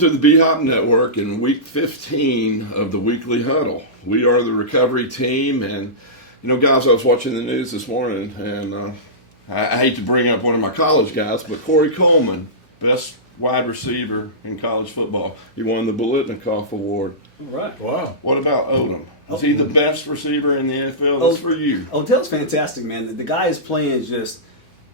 to the BHOPB Network in week 15 of the Weekly Huddle. We are the recovery team, and guys, I was watching the news this morning, and I hate to bring up one of my college guys, but Corey Coleman, best wide receiver in college football. He won the Bolitnikoff Award. All right. Wow. What about Odom? Is he the best receiver in the NFL? That's for you. Odell's fantastic, man. The guy is playing just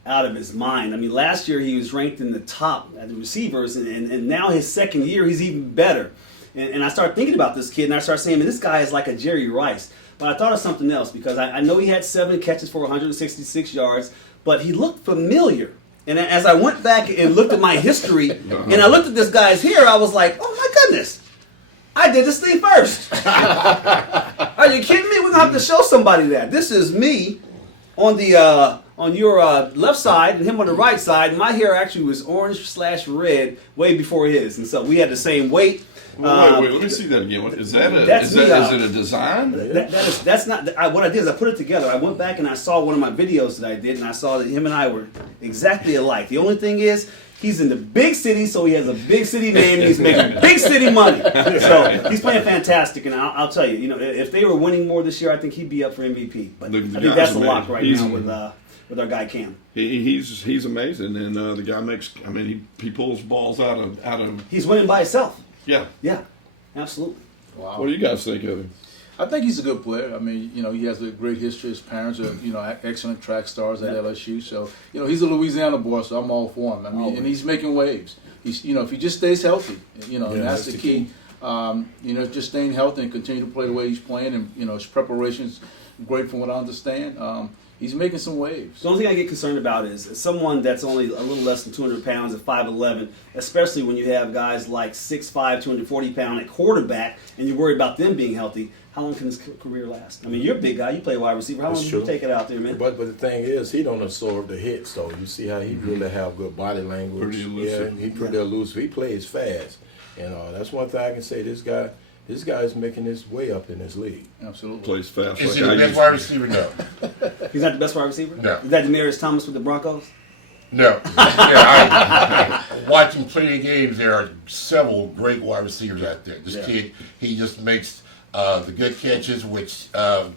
out of his mind. I mean, last year he was ranked in the top at the receivers, and now his second year he's even better. And I started thinking about this kid, and I started saying, man, this guy is like a Jerry Rice. But I thought of something else, because I know he had 7 catches for 166 yards, but he looked familiar. And as I went back and looked at my history, and I looked at this guy's hair, I was like, oh my goodness, I did this thing first. Are you kidding me? We're going to have to show somebody that. This is me on the on your left side and him on the right side. My hair actually was orange/red way before his. And so we had the same weight. Wait, let me see that again. Is it a design? That's not. What I did is I put it together. I went back and I saw one of my videos that I did, and I saw that him and I were exactly alike. The only thing is, he's in the big city, so he has a big city name, and he's making big city money. So he's playing fantastic, and I'll tell you, if they were winning more this year, I think he'd be up for MVP. But I think that's a lock right now with our guy Cam. He's amazing, and the guy makes. I mean, he pulls balls out of. He's winning by himself. Yeah, absolutely. Wow. What do you guys think of him? I think he's a good player. I mean, he has a great history. His parents are, excellent track stars at LSU. So, he's a Louisiana boy, so I'm all for him. I mean, and he's making waves. He's, if he just stays healthy, and that's the key. Just staying healthy and continue to play the way he's playing, and his preparation's great from what I understand. He's making some waves. The only thing I get concerned about is someone that's only a little less than 200 pounds at 5'11", especially when you have guys like 6'5", 240 pound at quarterback, and you're worried about them being healthy. How long can his career last? I mean, you're a big guy. You play wide receiver. How long do you take it out there, man? But the thing is, he don't absorb the hits, though. You see how he really have good body language. Pretty elusive. Yeah, he pretty elusive. He plays fast. That's one thing I can say. This guy is making his way up in this league. Absolutely. Plays fast. Is he the best wide receiver? No. He's not the best wide receiver? No. Is that Demaryius Thomas with the Broncos? No. I watching plenty of games, there are several great wide receivers out there. This kid, he just makes the good catches, which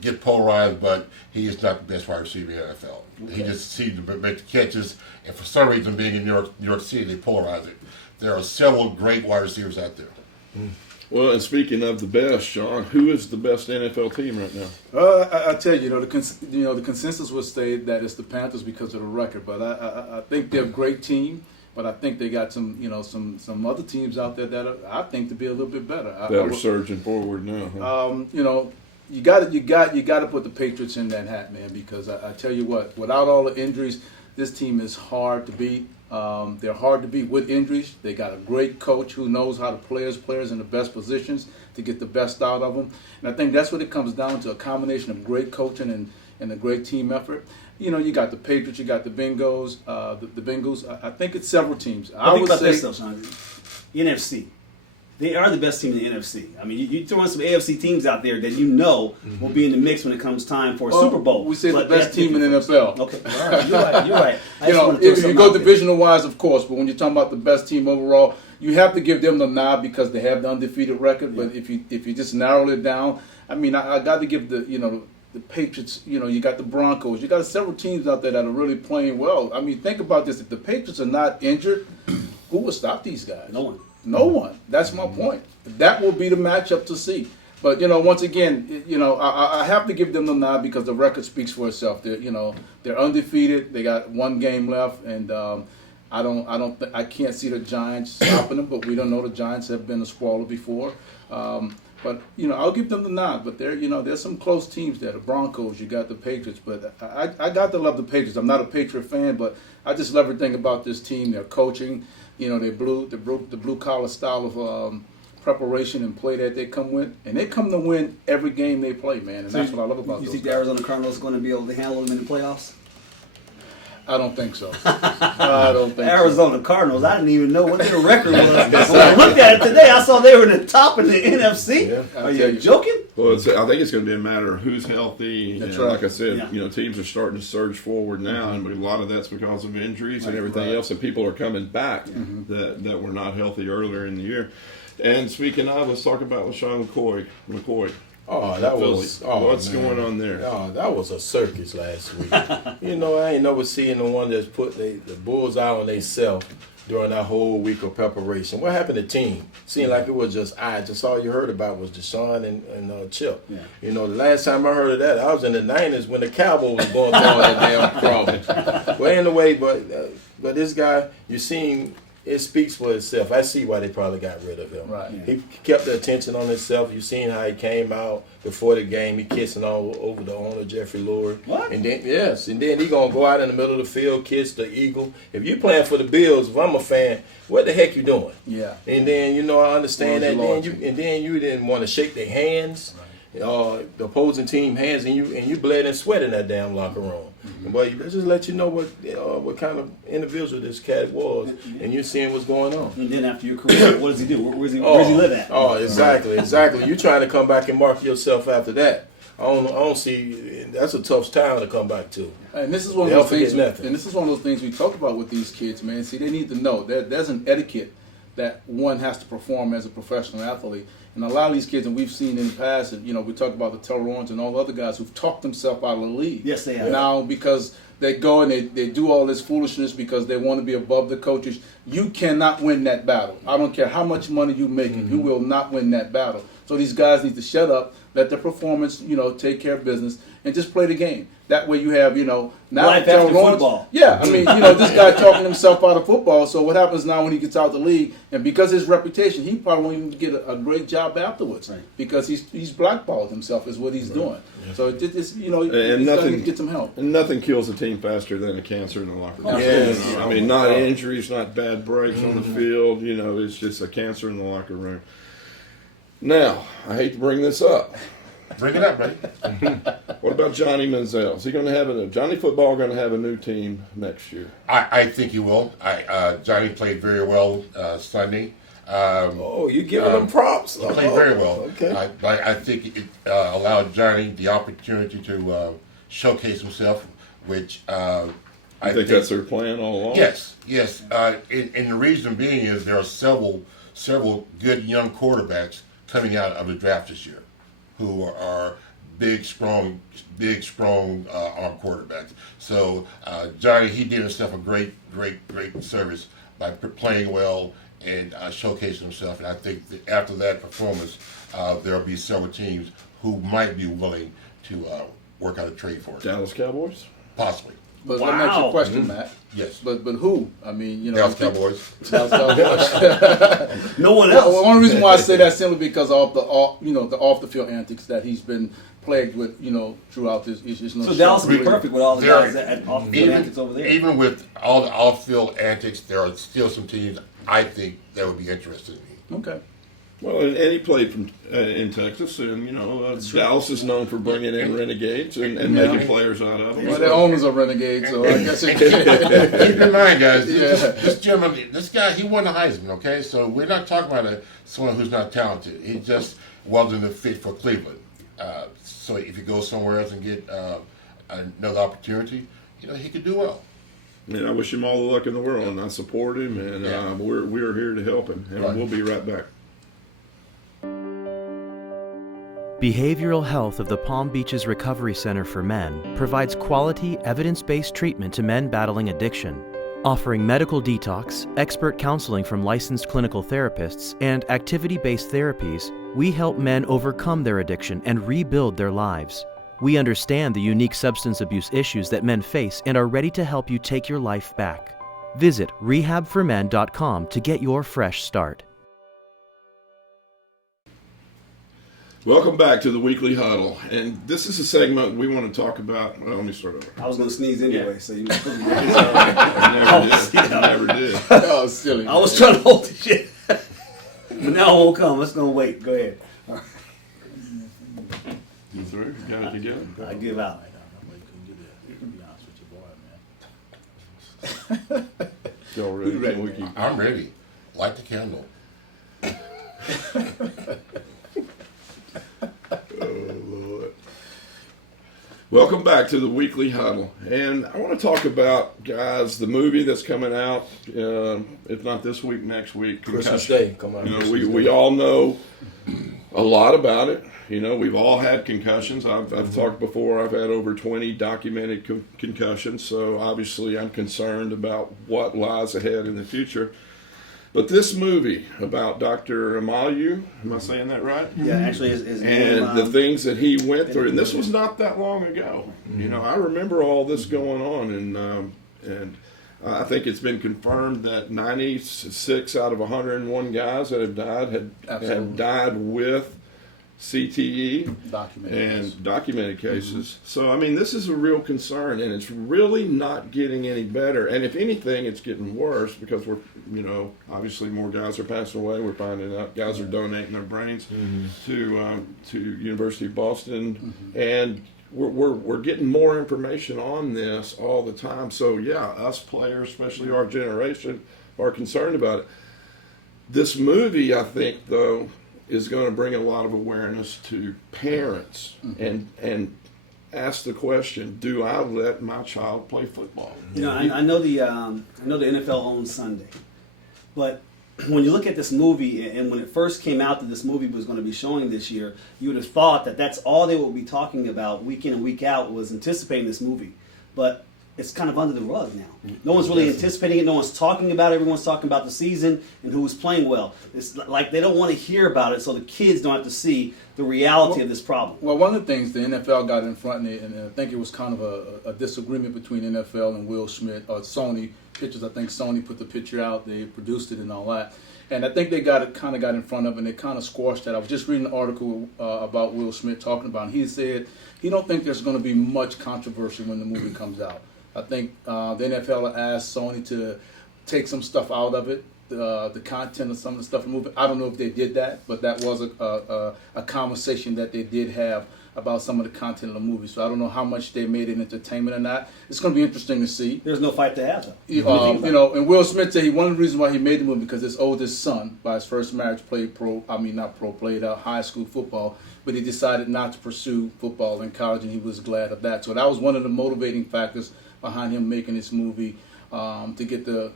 get polarized, but he is not the best wide receiver in the NFL. Okay. He just seems to make the catches, and for some reason, being in New York City, they polarize it. There are several great wide receivers out there. Well, and speaking of the best, Sean, who is the best NFL team right now? I tell you, the consensus would say that it's the Panthers because of the record. But I think they're a great team. But I think they got some other teams out there that I think to be a little bit better. That are surging forward now. Huh? You got to put the Patriots in that hat, man. Because I tell you what, without all the injuries, this team is hard to beat. They're hard to beat with injuries. They got a great coach who knows how to play players in the best positions to get the best out of them. And I think that's what it comes down to, a combination of great coaching and a great team effort. You got the Patriots, you got the Bengals. The Bengals, I think it's several teams. I think about this, though, Sean. NFC. They are the best team in the NFC. I mean, you throw in some AFC teams out there that will be in the mix when it comes time for a Super Bowl. We say the best team in the NFL. Okay, all right. You're right. If you go divisional-wise, of course, but when you're talking about the best team overall, you have to give them the nod because they have the undefeated record. But if you just narrow it down, I mean, I got to give the Patriots. You got the Broncos. You got several teams out there that are really playing well. I mean, think about this: if the Patriots are not injured, who will stop these guys? No one. That's my point. That will be the matchup to see. But once again, I have to give them the nod because the record speaks for itself. They're undefeated. They got one game left, and I can't see the Giants stopping them. But we don't know, the Giants have been a spoiler before. But I'll give them the nod. But there's some close teams there. The Broncos, you got the Patriots. But I got to love the Patriots. I'm not a Patriot fan, but I just love everything about this team. Their coaching. The blue collar style of preparation and play that they come with, and they come to win every game they play, man. And that's what I love about. You think the Arizona Cardinals are going to be able to handle them in the playoffs? I don't think so. I don't think Arizona Cardinals. I didn't even know what their record was. When I looked at it today, I saw they were in the top in the NFC. Yeah. Are you joking? Well, I think it's going to be a matter of who's healthy. That's and right. like I said, Yeah. teams are starting to surge forward now, and a lot of that's because of injuries and everything Right. else, and people are coming back that were not healthy earlier in the year. And speaking of, let's talk about LaShawn McCoy. Oh, that was What's man. going on there? Oh, that was a circus last week. I ain't never seen the one that's put the bulls out on themselves during that whole week of preparation. What happened to team? Seemed like it was just all you heard about was Deshaun and Chip. Yeah. The last time I heard of that, I was in the 90s when the Cowboys was going through all that damn problem. Well, anyway, but this guy, you seen. It speaks for itself. I see why they probably got rid of him. Right. Yeah. He kept the attention on himself. You seen how he came out before the game. He kissing all over the owner, Jeffrey Lurie. What? And then he gonna go out in the middle of the field, kiss the eagle. If you playing for the Bills, if I'm a fan, what the heck you doing? Yeah. And then I understand that. Where's your Then you didn't want to shake their hands, the opposing team hands, and you bled and sweat in that damn locker room. But let's just let you know what kind of individual this cat was, and you're seeing what's going on. And then after your career, what does he do? Where does he live at? Oh, exactly. You trying to come back and mark yourself after that? I don't see. That's a tough town to come back to. And this is one of They'll those things. forget nothing. And this is one of those things we talk about with these kids, man. See, they need to know there's an etiquette that one has to perform as a professional athlete. And a lot of these kids, and we've seen in the past, and we talk about the Terrorons and all the other guys who've talked themselves out of the league. Yes, they have. Now, because they go and they do all this foolishness because they want to be above the coaches. You cannot win that battle. I don't care how much money you make, you will not win that battle. So these guys need to shut up, let their performance, take care of business, and just play the game. That way you have, now life after football. Yeah, I mean, this guy talking himself out of football. So what happens now when he gets out of the league, and because his reputation, he probably won't even get a great job afterwards, Right. because he's blackballed himself is what he's doing. So it's And he's got to get some help. And nothing kills a team faster than a cancer in the locker room. Yes. I mean, not injuries, not bad breaks on the field. It's just a cancer in the locker room. Now, I hate to bring this up. Bring it up, buddy. What about Johnny Manziel? Is he going to have Johnny Football going to have a new team next year? I think he will. Johnny played very well Sunday. You giving them props? He played very well. Okay. I think it allowed Johnny the opportunity to showcase himself, which I think that's their plan all along? Yes. And the reason being is there are several good young quarterbacks coming out of the draft this year who are big, strong arm quarterbacks. So Johnny, he did himself a great service by playing well and showcasing himself. And I think that after that performance, there'll be several teams who might be willing to work out a trade for it. Dallas Cowboys? Possibly. But let me ask you a question, Matt. Yes. But who? I mean, Dallas Cowboys. Dallas Cowboys. No one else. Well, one reason why I say that simply because of the off the field antics that he's been plagued with, throughout this. So Dallas would be perfect with all the guys at off the field Even, antics over there. even with all the off-field antics, there are still some teams I think that would be interested in me. Okay. Well, and he played in Texas, and Dallas is known for bringing in renegades and making players out of them. Well, their owners are renegades, so I guess it Keep in mind, guys, Yeah. this gentleman, this guy, he won the Heisman, okay? So we're not talking about someone who's not talented. He just wasn't a fit for Cleveland. So if he goes somewhere else and get another opportunity, he could do well. I wish him all the luck in the world, and I support him, and Yeah. we're here to help him, and Right. we'll be right back. Behavioral Health of the Palm Beaches Recovery Center for Men provides quality, evidence-based treatment to men battling addiction. Offering medical detox, expert counseling from licensed clinical therapists, and activity-based therapies, we help men overcome their addiction and rebuild their lives. We understand the unique substance abuse issues that men face and are ready to help you take your life back. Visit rehabformen.com to get your fresh start. Welcome back to the Weekly Huddle, and this is a segment we want to talk about. Well, let me start over. I was going to sneeze anyway, so you I never did. Oh, silly. I was trying to hold the shit. But now it won't come. It's going to wait. Go ahead. You through? You got it together? I give out. Y'all ready? We ready, Can we man. keep- I'm ready. Light the candle. Oh, Lord. Welcome back to the Weekly Huddle. And I want to talk about, guys, the movie that's coming out, if not this week, next week. Christmas Concussion. Day, come on. You know, Christmas we Day. all know a lot about it. You know, we've all had concussions. I've talked before, I've had over 20 documented concussions, so obviously I'm concerned about what lies ahead in the future. But this movie about Dr. Amalu, am I saying that right? Yeah, actually, his name, And the things that he went through, and this was not that long ago. You know, I remember all this going on, and I think it's been confirmed that 96 out of 101 guys that have died had Absolutely. died with CTE Documented. and documented cases. So, I mean, this is a real concern, and it's really not getting any better. And if anything, it's getting worse because we're, you know, obviously more guys are passing away. We're finding out guys are donating their brains to University of Boston, and we're getting more information on this all the time. So, yeah, us players, especially our generation, are concerned about it. This movie, I think, though, is going to bring a lot of awareness to parents and ask the question: do I let my child play football? You know, I know the NFL owns Sunday, but when you look at this movie, and when it first came out that this movie was going to be showing this year, you would have thought that that's all they would be talking about week in and week out was anticipating this movie. But it's kind of under the rug now. No one's really anticipating it. No one's talking about it. Everyone's talking about the season and who's playing well. It's like they don't want to hear about it, so the kids don't have to see the reality of this problem. Well, one of the things the NFL got in front of it, and I think it was kind of a disagreement between NFL and Will Smith, or Sony Pictures. I think Sony put the picture out, they produced it and all that. And I think they got in front of it, and they kind of squashed that. I was just reading an article about Will Smith talking about it. He said he don't think there's going to be much controversy when the movie comes out. I think the NFL asked Sony to take some stuff out of it, the content of some of the stuff in the movie. I don't know if they did that, but that was a conversation that they did have about some of the content of the movie. So I don't know how much they made it entertainment or not. It's going to be interesting to see. There's no fight to have, though. You know, and Will Smith said one of the reasons why he made the movie because his oldest son, by his first marriage, played high school football, but he decided not to pursue football in college, and he was glad of that. So that was one of the motivating factors behind him making this movie, to get the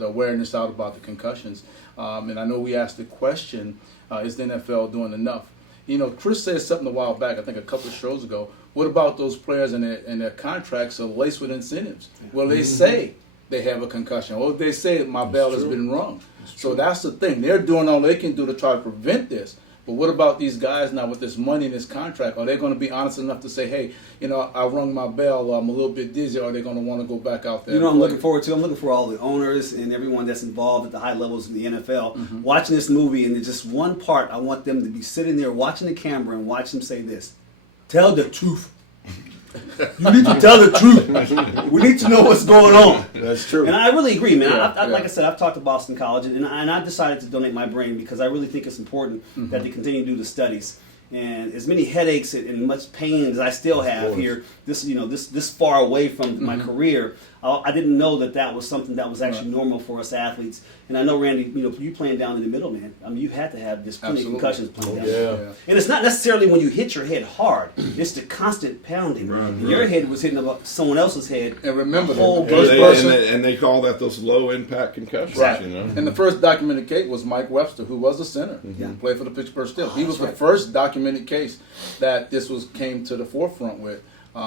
awareness out about the concussions. And I know we asked the question, is the NFL doing enough? You know, Chris said something a while back, I think a couple of shows ago. What about those players and their contracts are laced with incentives? Well, they say they have a concussion, or they say my bell has been rung. So that's the thing. They're doing all they can do to try to prevent this. But what about these guys now with this money and this contract? Are they going to be honest enough to say, hey, you know, I rung my bell, I'm a little bit dizzy, or are they going to want to go back out there? You know what I'm looking forward to? I'm looking for all the owners and everyone that's involved at the high levels of the NFL watching this movie, and there's just one part I want them to be sitting there watching the camera and watch them say this: tell the truth. You need to tell the truth. We need to know what's going on. That's true. And I really agree, man. Yeah, Like I said, I've talked to Boston College, and I've decided to donate my brain because I really think it's important that they continue to do the studies. And as many headaches and much pain as I still have here, this far away from my career, I didn't know that was something that was actually normal for us athletes. And I know, Randy, you playing down in the middle, man. I mean, you had to have this plenty of concussions playing down. Yeah. And it's not necessarily when you hit your head hard; it's the constant pounding. And your head was hitting someone else's head. And remember the whole that. And they call that those low impact concussions. Exactly. You know? And the first documented case was Mike Webster, who was a center, who played for the Pittsburgh Steelers. He was the first documented case that this came to the forefront with.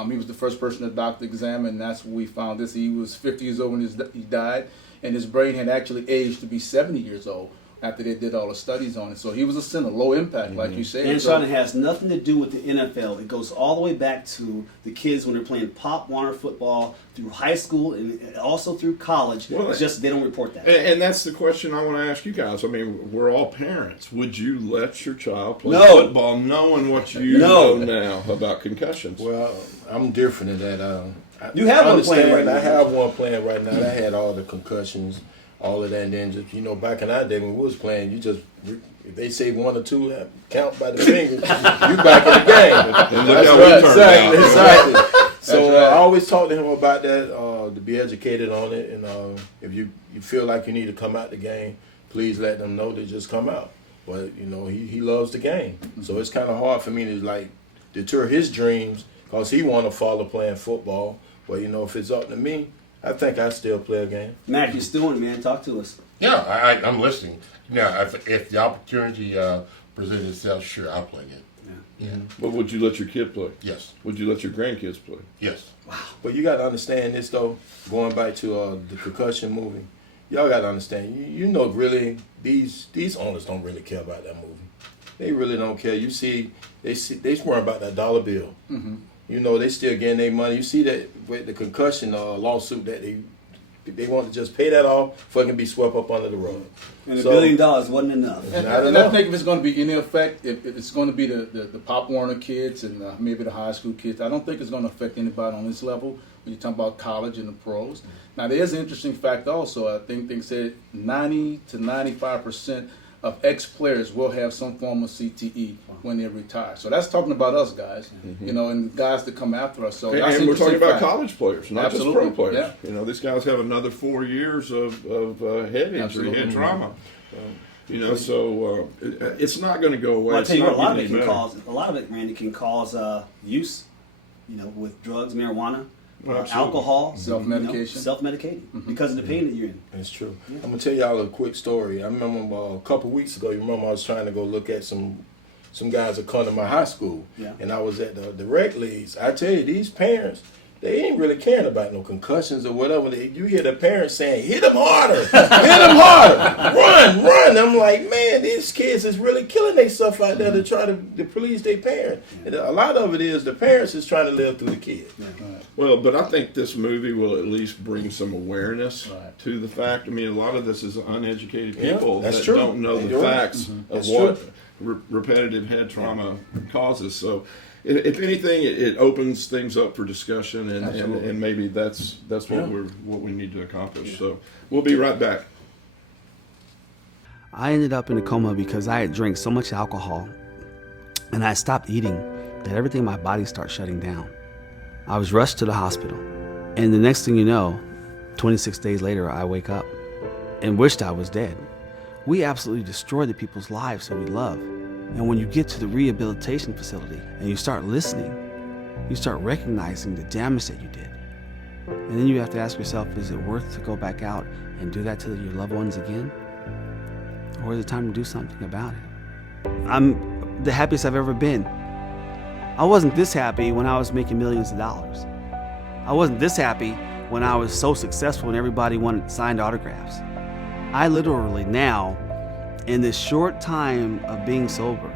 He was the first person the doctor examined, and that's when we found this. He was 50 years old when he died, and his brain had actually aged to be 70 years old after they did all the studies on it. So he was a center, low impact, like you said. And Sean, it has nothing to do with the NFL. It goes all the way back to the kids when they're playing Pop Warner football through high school and also through college. Well, it's just they don't report that. And that's the question I want to ask you guys. I mean, we're all parents. Would you let your child play No. football knowing what you know now about concussions? Well, I'm different in that. You have one playing understand, right now. I have one playing right now. I had all the concussions, all of that, and then just, back in our day when we was playing, if they say one or two, count by the fingers, you back in the game. And look how we turned out. Exactly. So right. I always talk to him about that. to be educated on it, and if you feel like you need to come out the game, please let them know to just come out. But he loves the game, so it's kind of hard for me to like deter his dreams because he want to follow playing football. But if it's up to me, I think I still play a game. Mac, you're still in, man. Talk to us. Yeah, I'm listening. Now, if the opportunity presents itself, sure, I'll play it. Yeah. But would you let your kid play? Yes. Would you let your grandkids play? Yes. But you got to understand this, though, going back to the concussion movie. Y'all got to understand, really, these owners don't really care about that movie. They really don't care. You see, they worry about that dollar bill. Mm-hmm. They still getting their money. You see that with the concussion lawsuit that they want to just pay that off before it can be swept up under the rug. And $1 billion wasn't enough. And I think if it's going to be any effect, if it's going to be the Pop Warner kids and maybe the high school kids, I don't think it's going to affect anybody on this level when you talk about college and the pros. Now, there's an interesting fact also. I think they said 90 to 95% of ex-players will have some form of CTE when they retire. So that's talking about us guys, and guys that come after us. So that's and we're talking about fact. college players, not Absolutely. just pro players. Yeah. These guys have another 4 years of head injury, Absolutely. head trauma. So it's not going to go away. Well, I'll tell you what, It's a not lot of it getting can better. cause. A lot of it, Randy, can cause use. With drugs, marijuana, Well, absolutely. alcohol, Self-medication. self-medicating because of the pain that you're in. It's true. I'm going to tell y'all a quick story. I remember a couple weeks ago, I was trying to go look at some guys that come to my high school. Yeah. And I was at the rec leagues. I tell you, these parents, they ain't really caring about no concussions or whatever. You hear the parents saying, hit them harder, hit them harder, run. I'm like, man, these kids is really killing themselves out there to try to please their parents. And a lot of it is the parents is trying to live through the kids. Well, but I think this movie will at least bring some awareness to the fact. I mean, a lot of this is uneducated people that's that true. don't know They the do. facts of That's what repetitive head trauma causes. So, if anything, it opens things up for discussion, and maybe that's what we need to accomplish. So, we'll be right back. I ended up in a coma because I had drank so much alcohol and I stopped eating that everything in my body started shutting down. I was rushed to the hospital, and the next thing you know, 26 days later, I wake up and wished I was dead. We absolutely destroy the people's lives that we love. And when you get to the rehabilitation facility and you start listening, you start recognizing the damage that you did. And then you have to ask yourself, is it worth to go back out and do that to your loved ones again? Or is it time to do something about it? I'm the happiest I've ever been. I wasn't this happy when I was making millions of dollars. I wasn't this happy when I was so successful and everybody wanted signed autographs. I literally now, in this short time of being sober,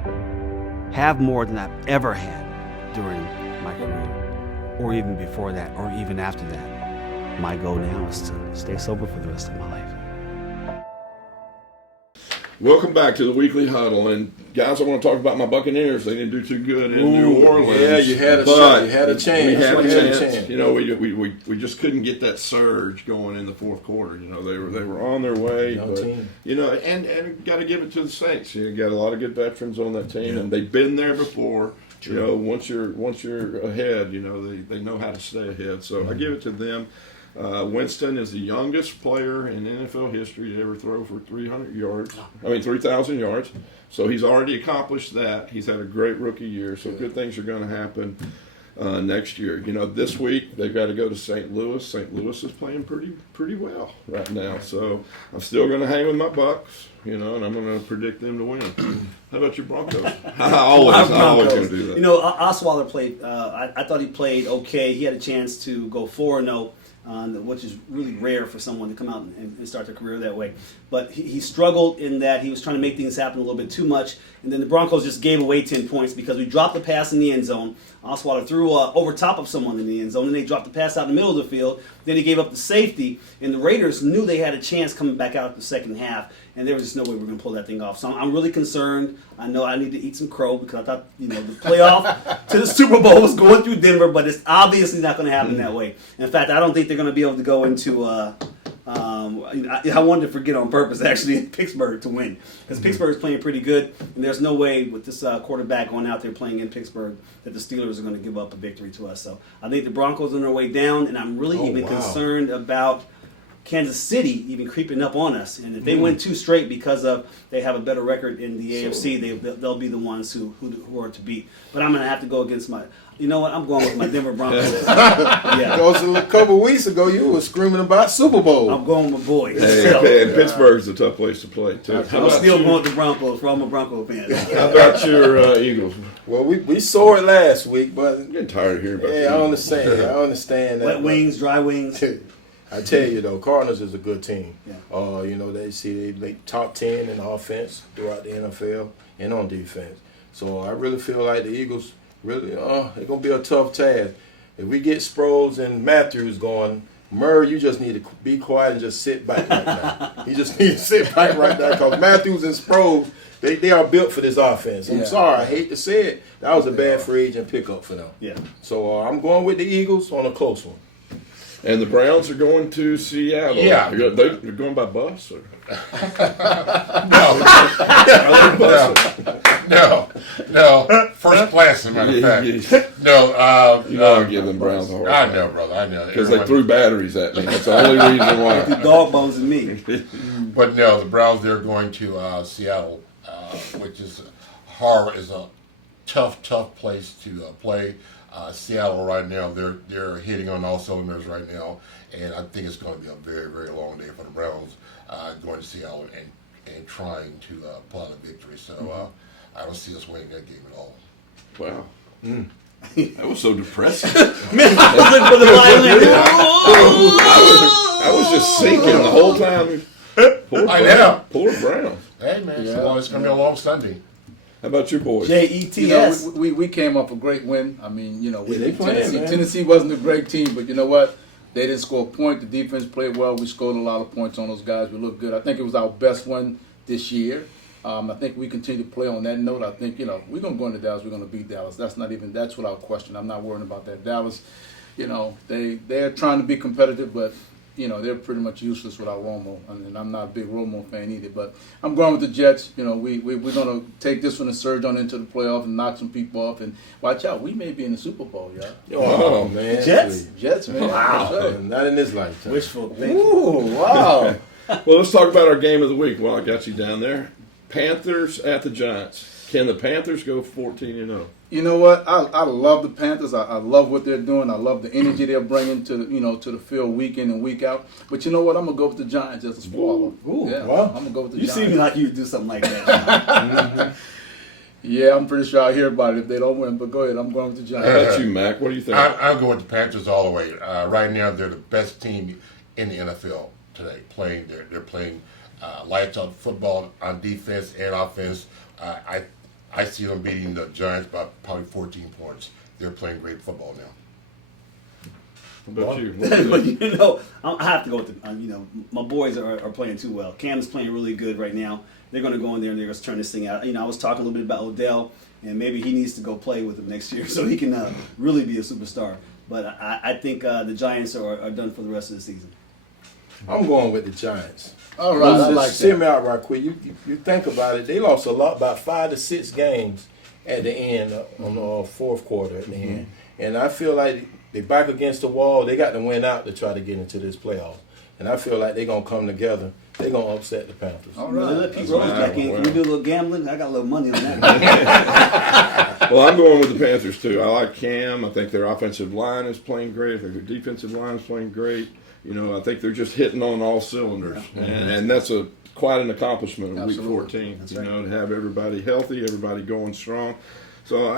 have more than I've ever had during my career, or even before that, or even after that. My goal now is to stay sober for the rest of my life. Welcome back to the Weekly Huddle, and guys, I want to talk about my Buccaneers. They didn't do too good in New Orleans. Yeah, you had a but shot. You had a chance. We had You a had a chance. chance. We just couldn't get that surge going in the fourth quarter. They were on their way, Young but team. and got to give it to the Saints. You got a lot of good veterans on that team, and they've been there before. True. Once you're ahead, they know how to stay ahead. So I give it to them. Winston is the youngest player in NFL history to ever throw for 300 yards. 3,000 yards. So he's already accomplished that. He's had a great rookie year. So good things are going to happen next year. This week they've got to go to St. Louis. St. Louis is playing pretty well right now. So I'm still going to hang with my Bucks. And I'm going to predict them to win. How about your Broncos? I always going to do that. Osweiler played. I thought he played okay. He had a chance to go 4-0. Which is really rare for someone to come out and start their career that way. But he struggled in that he was trying to make things happen a little bit too much, and then the Broncos just gave away 10 points because we dropped the pass in the end zone. Osweiler threw over top of someone in the end zone, and they dropped the pass out in the middle of the field. Then he gave up the safety, and the Raiders knew they had a chance coming back out the second half, and there was just no way we were going to pull that thing off. So I'm really concerned. I know I need to eat some crow because I thought the playoff to the Super Bowl was going through Denver, but it's obviously not going to happen that way. In fact, I don't think they're going to be able to go into I wanted to forget on purpose, actually, Pittsburgh to win. Because Pittsburgh's playing pretty good, and there's no way with this quarterback going out there playing in Pittsburgh that the Steelers are going to give up a victory to us. So I think the Broncos are on their way down, and I'm really concerned about Kansas City even creeping up on us. And if they win 2 straight because of they have a better record in the AFC, they'll be the ones who are to beat. But I'm going to have to go against you know what? I'm going with my Denver Broncos. Yeah. Because a couple weeks ago, you were screaming about Super Bowl. I'm going with boys. Hey, and Pittsburgh's a tough place to play, too. I'm still going with the Broncos, for all my Bronco fans. How about your Eagles? Well, we saw it last week, but I'm getting tired of hearing about I understand that. Wet wings, dry wings. I tell you though, Cardinals is a good team. Yeah. They top 10 in offense throughout the NFL and on defense. So I really feel like the Eagles really it's gonna be a tough task. If we get Sproles and Matthews going, Murray, you just need to be quiet and just sit back right now. You just need to sit back right now because Matthews and Sproles, they are built for this offense. I'm sorry, I hate to say it. That was a bad free agent pickup for them. Yeah. So I'm going with the Eagles on a close one. And the Browns are going to Seattle. Yeah. They're going by bus? Or? No. First class, as a matter of fact. No. You know I'm giving Browns a hard time. I know, brother. I know. Because they threw batteries at me. That's the only reason why. Dog bones and me. But no, the Browns, they're going to Seattle, which is a tough place to play. Seattle right now, they're hitting on all cylinders right now, and I think it's going to be a very, very long day for the Browns going to Seattle and trying to pull out a victory. So I don't see us winning that game at all. Wow. That was so depressing. I was just sinking the whole time. Poor Browns. Hey, man, it's going to be a long Sunday. How about your boys? JETS. We came off a great win. I mean, they playing, man. Tennessee wasn't a great team, but you know what? They didn't score a point. The defense played well. We scored a lot of points on those guys. We looked good. I think it was our best one this year. I think we continue to play on that note. I think, we're going to go into Dallas. We're going to beat Dallas. That's without question. I'm not worrying about that. Dallas, they're trying to be competitive, but they're pretty much useless without Romo. And I'm not a big Romo fan either. But I'm going with the Jets. We're going to take this one and surge on into the playoff and knock some people off. And watch out, we may be in the Super Bowl, y'all. Oh, man. Jets, man. Wow. Sure. Not in this lifetime. Wishful thinking. Ooh, wow. Well, let's talk about our game of the week while I got you down there. Panthers at the Giants. Can the Panthers go 14-0? You know what? I love the Panthers. I love what they're doing. I love the energy they're bringing to the field week in and week out. But you know what? I'm gonna go with the Giants as a spoiler. I'm gonna go with the Giants. You seem like you would do something like that. Yeah, I'm pretty sure I'll hear about it if they don't win. But go ahead. I'm going with the Giants. How about you, Mac? What do you think? I'm going with the Panthers all the way. Right now, they're the best team in the NFL today. They're playing lights out football on defense and offense. I see them beating the Giants by probably 14 points. They're playing great football now. How about you? But I have to go with my boys are playing too well. Cam's playing really good right now. They're going to go in there and they're going to turn this thing out. I was talking a little bit about Odell, and maybe he needs to go play with them next year so he can really be a superstar. But I think the Giants are done for the rest of the season. I'm going with the Giants. All right, I like that. Hear me out right quick. You think about it. They lost about 5 to 6 games at the end on the fourth quarter at the end. And I feel like they back against the wall. They got to win out to try to get into this playoff. And I feel like they're going to come together. They're going to upset the Panthers. All right. Let Pete Rose back in. Can we do a little gambling? I got a little money on that. Well, I'm going with the Panthers, too. I like Cam. I think their offensive line is playing great. I think their defensive line is playing great. I think they're just hitting on all cylinders. And that's quite an accomplishment in Week 14. That's to have everybody healthy, everybody going strong. So,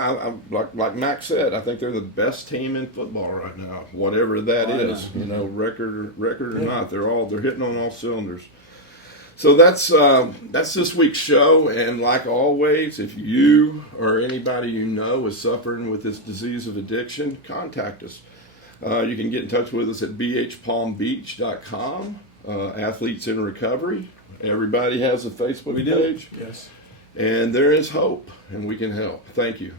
like Mac said, I think they're the best team in football right now, whatever that is. Record or not, they're hitting on all cylinders. So that's this week's show. And like always, if you or anybody you know is suffering with this disease of addiction, contact us. You can get in touch with us at bhpalmbeach.com. Athletes in Recovery. Everybody has a Facebook page. Yes. And there is hope, and we can help. Thank you.